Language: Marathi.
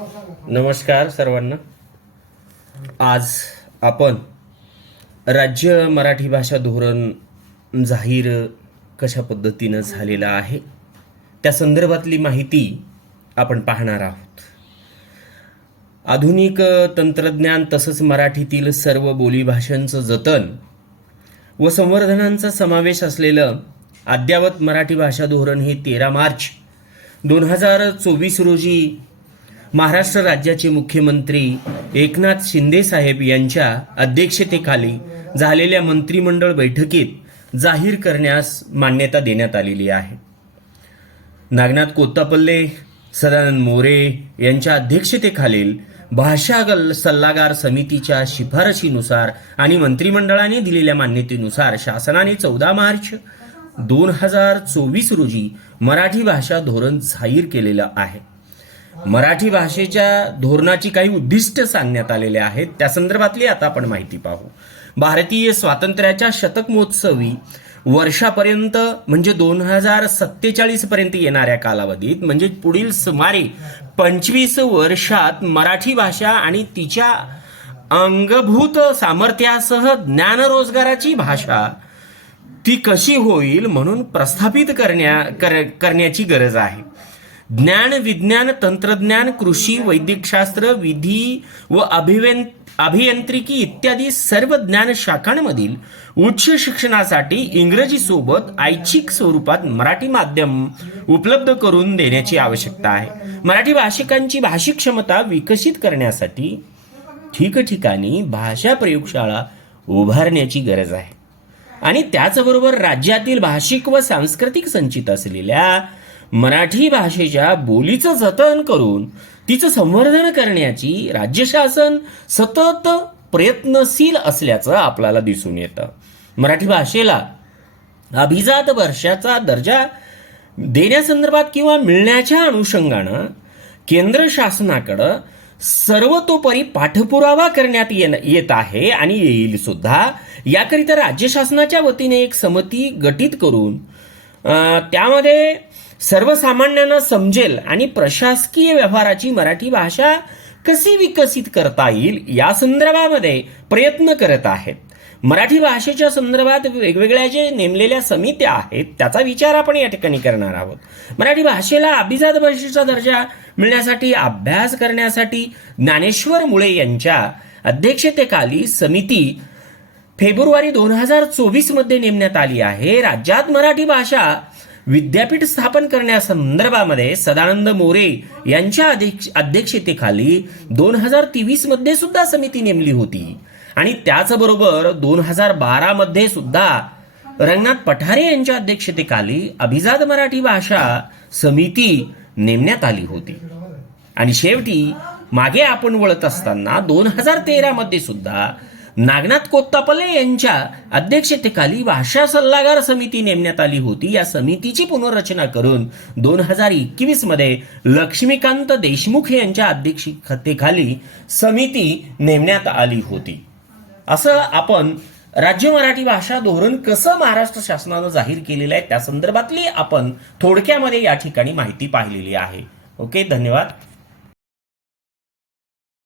नमस्कार सर्वांना. आज आपण राज्य मराठी भाषा धोरण जाहीर कशा पद्धतीनं झालेलं आहे त्या संदर्भातली माहिती आपण पाहणार आहोत. आधुनिक तंत्रज्ञान तसंच मराठीतील सर्व बोलीभाषांचं जतन व संवर्धनांचा समावेश असलेलं अद्यावत मराठी भाषा धोरण हे तेरा मार्च दोन हजार चोवीस रोजी महाराष्ट्र राज्याचे मुख्यमंत्री एकनाथ शिंदे साहेब यांच्या अध्यक्षतेखाली झालेल्या मंत्रिमंडळ बैठकीत जाहीर करण्यास मान्यता देण्यात आलेली आहे. नागनाथ कोत्तापल्ले सदानंद मोरे यांच्या अध्यक्षतेखालील भाषा सल्लागार समितीच्या शिफारशीनुसार आणि मंत्रिमंडळाने दिलेल्या मान्यतेनुसार शासनाने चौदा मार्च दोन हजार चोवीस रोजी मराठी भाषा धोरण जाहीर केलेलं आहे. मराठी भाषेच्या धोरणाची काही उद्दिष्ट सांगण्यात आलेले आहेत. त्या संदर्भातली आता आपण माहिती पाहू. भारतीय स्वातंत्र्याच्या शतक महोत्सवी वर्षापर्यंत म्हणजे दोन हजार सत्तेचाळीस पर्यंत येणाऱ्या कालावधीत म्हणजे पुढील सुमारे पंचवीस वर्षात मराठी भाषा आणि तिच्या अंगभूत सामर्थ्यासह ज्ञानरोजगाराची भाषा ती कशी होईल म्हणून प्रस्थापित करण्या कर, करण्याची गरज आहे. ज्ञान विज्ञान तंत्रज्ञान कृषी वैद्यकशास्त्र विधी व अभिवेन अभियांत्रिकी इत्यादी सर्व ज्ञान शाखांमधील उच्च शिक्षणासाठी इंग्रजी सोबत ऐच्छिक स्वरूपात मराठी माध्यम उपलब्ध करून देण्याची आवश्यकता आहे. मराठी भाषिकांची भाषिक क्षमता विकसित करण्यासाठी ठिकठिकाणी भाषा प्रयोगशाळा उभारण्याची गरज आहे. आणि त्याचबरोबर राज्यातील भाषिक व सांस्कृतिक संचित असलेल्या मराठी भाषेच्या बोलीचं जतन करून तिचं संवर्धन करण्याची राज्य शासन सतत प्रयत्नशील असल्याचं आपल्याला दिसून येतं. मराठी भाषेला अभिजात वर्षाचा दर्जा देण्यासंदर्भात किंवा मिळण्याच्या अनुषंगानं केंद्र शासनाकडं सर्वतोपरी पाठपुरावा करण्यात येत आहे आणि येईल सुद्धा. याकरिता राज्य शासनाच्या वतीने एक समिती गठीत करून त्यामध्ये सर्वसामान्यांना समजेल आणि प्रशासकीय व्यवहाराची मराठी भाषा कशी विकसित करता येईल या संदर्भामध्ये प्रयत्न करत आहेत. मराठी भाषेच्या संदर्भात वेगवेगळ्या जे नेमलेल्या समित्या आहेत त्याचा विचार आपण या ठिकाणी करणार आहोत. मराठी भाषेला अभिजात भाषेचा दर्जा मिळण्यासाठी अभ्यास करण्यासाठी ज्ञानेश्वर मुळे यांच्या अध्यक्षतेखाली समिती फेब्रुवारी दोन हजार चोवीसमध्ये नेमण्यात आली आहे. राज्यात मराठी भाषा विद्यापीठ स्थापन करण्यासंदर्भामध्ये सदानंद मोरे यांच्या अध्यक्षतेखाली दोन हजार तेवीसमध्ये सुद्धा समिती नेमली होती. आणि त्याचबरोबर दोन हजार बारा मध्ये सुद्धा रंगनाथ पठारे यांच्या अध्यक्षतेखाली अभिजात मराठी भाषा समिती नेमण्यात आली होती. आणि शेवटी मागे आपण वळत असताना दोन हजार तेरा मध्ये सुद्धा नागनाथ कोत्तापल्ले यांच्या अध्यक्षतेखाली भाषा सल्लागार समिती नेमण्यात आली होती. या समितीची पुनर्रचना करून दोन हजार एकवीसमध्ये लक्ष्मीकांत देशमुख यांच्या अध्यक्षतेखाली समिती नेमण्यात आली होती. असं आपण राज्य मराठी भाषा धोरण कसं महाराष्ट्र शासनानं जाहीर केलेलं आहे त्या संदर्भातली आपण थोडक्यामध्ये या ठिकाणी माहिती पाहिलेली आहे. ओके धन्यवाद.